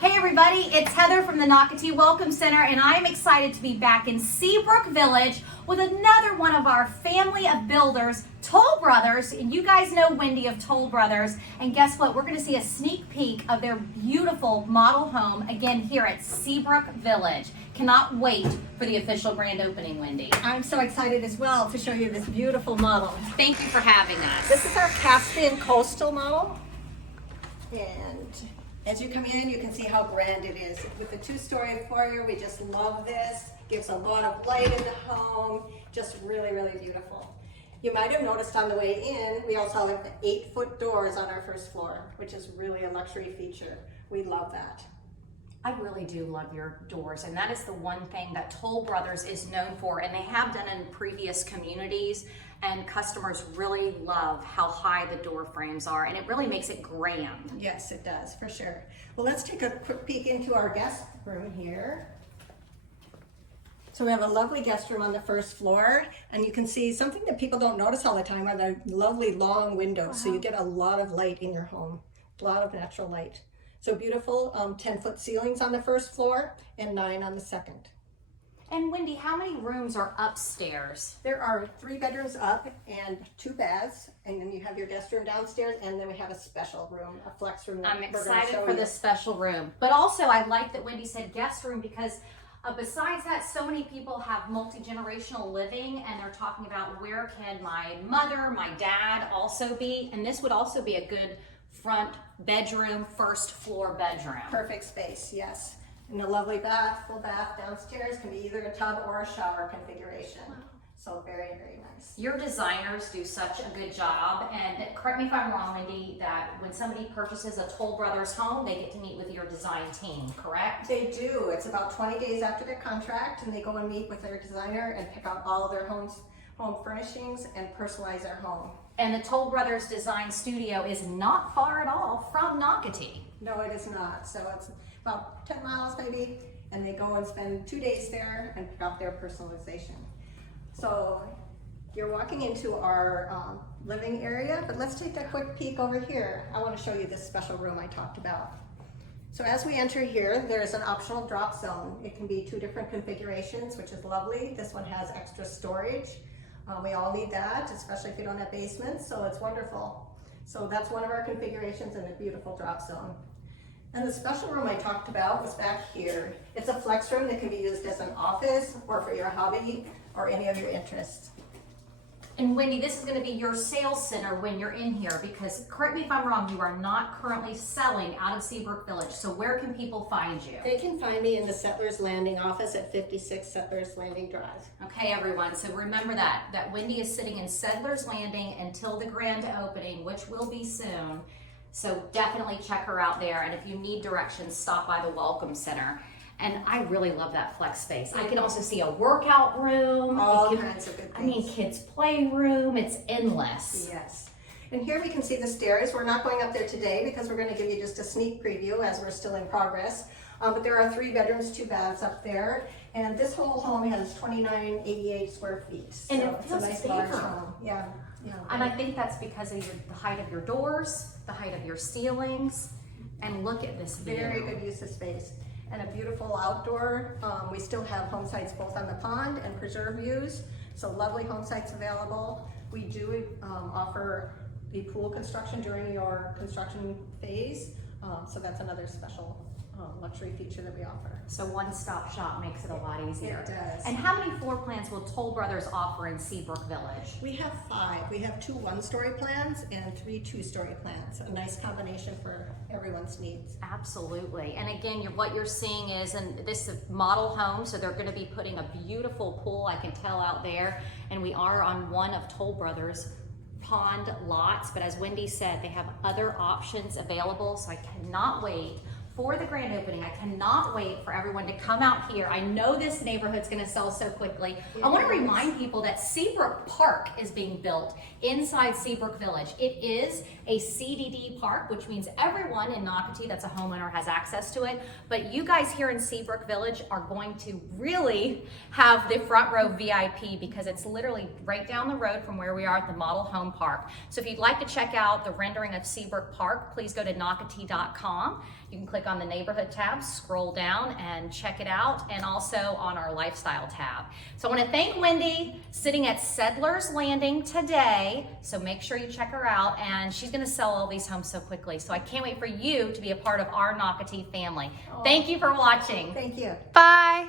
Hey everybody, it's Heather from the Nocatee Welcome Center, and I'm excited to be back in Seabrook Village with another one of our family of builders, Toll Brothers. And you guys know Wendy of Toll Brothers, and guess what? We're going to see a sneak peek of their beautiful model home again here at Seabrook Village. Cannot wait for the official grand opening, Wendy. I'm so excited as well to show you this beautiful model. Thank you for having us. This is our Caspian coastal model, and as you come in, you can see how grand it is. With the two-story foyer, we just love this. Gives a lot of light in the home. Just really, really beautiful. You might have noticed on the way in, we also have 8-foot doors on our first floor, which is really a luxury feature. We love that. I really do love your doors, and that is the one thing that Toll Brothers is known for, and they have done in previous communities, and customers really love how high the door frames are, and it really makes it grand. Yes, it does, for sure. Well, let's take a quick peek into our guest room here. So we have a lovely guest room on the first floor, and you can see something that people don't notice all the time are the lovely long windows. Wow. So you get a lot of light in your home, a lot of natural light. So beautiful 10-foot ceilings on the first floor and 9 on the second. And Wendy, how many rooms are upstairs? There are 3 bedrooms up and 2 baths, and then you have your guest room downstairs, and then we have a special room, a flex room. I'm excited for this special room. But also I like that Wendy said guest room, because besides that, so many people have multi-generational living, and they're talking about where can my mother, my dad also be, and this would also be a good front bedroom, first floor bedroom. Perfect space, yes. And a lovely bath, full bath downstairs, can be either a tub or a shower configuration. Wow. So very, very nice. Your designers do such a good job, and correct me if I'm wrong, Wendy, that when somebody purchases a Toll Brothers home, they get to meet with your design team, correct? They do. It's about 20 days after their contract, and they go and meet with their designer and pick out all of their home furnishings and personalize their home. And the Toll Brothers Design Studio is not far at all from Nocatee. No, it is not. So it's about 10 miles maybe, and they go and spend 2 days there and pick out their personalization. So you're walking into our living area, but let's take a quick peek over here. I want to show you this special room I talked about. So as we enter here, there's an optional drop zone. It can be 2 different configurations, which is lovely. This one has extra storage. We all need that, especially if you don't have basements, so it's wonderful. So that's one of our configurations in a beautiful drop zone. And the special room I talked about was back here. It's a flex room that can be used as an office or for your hobby or any of your interests. And Wendy, this is going to be your sales center when you're in here, because correct me if I'm wrong, you are not currently selling out of Seabrook Village. So where can people find you? They can find me in the Settlers Landing office at 56 Settlers Landing Drive. Okay, everyone. So remember that Wendy is sitting in Settlers Landing until the grand opening, which will be soon. So definitely check her out there. And if you need directions, stop by the Welcome Center. And I really love that flex space. I can also see a workout room. All kinds of good things. I mean, kids' playroom. It's endless. Yes. And here we can see the stairs. We're not going up there today because we're going to give you just a sneak preview as we're still in progress. But there are 3 bedrooms, 2 baths up there. And this whole home has 2988 square feet. So and it it's feels a nice bigger. large home. Yeah. And I think that's because of the height of your doors, the height of your ceilings, and look at this view. Very good use of space. And a beautiful outdoor. We still have home sites both on the pond and preserve views. So lovely home sites available. We do offer the pool construction during your construction phase. So that's another special luxury feature that we offer. So one-stop shop makes it a lot easier. It does. And how many floor plans will Toll Brothers offer in Seabrook Village? We have 5. We have 2 one-story plans and 3 two-story plans. A nice combination for everyone's needs. Absolutely. And again, what you're seeing is, and this is a model home, so they're going to be putting a beautiful pool, I can tell, out there. And we are on one of Toll Brothers' pond lots, but as Wendy said, they have other options available, so I cannot wait for the grand opening. I cannot wait for everyone to come out here. I know this neighborhood's going to sell so quickly. I want to remind people that Seabrook Park is being built inside Seabrook Village. It is a CDD park, which means everyone in Nocatee that's a homeowner has access to it. But you guys here in Seabrook Village are going to really have the front row VIP, because it's literally right down the road from where we are at the model home park. So if you'd like to check out the rendering of Seabrook Park, please go to nocatee.com. You can click on the neighborhood tab, scroll down and check it out, and also on our lifestyle tab. So I want to thank Wendy, sitting at Settlers Landing today. So make sure you check her out, and she's going to sell all these homes so quickly. So I can't wait for you to be a part of our Nocatee family. Thank you for watching. Thank you. Bye.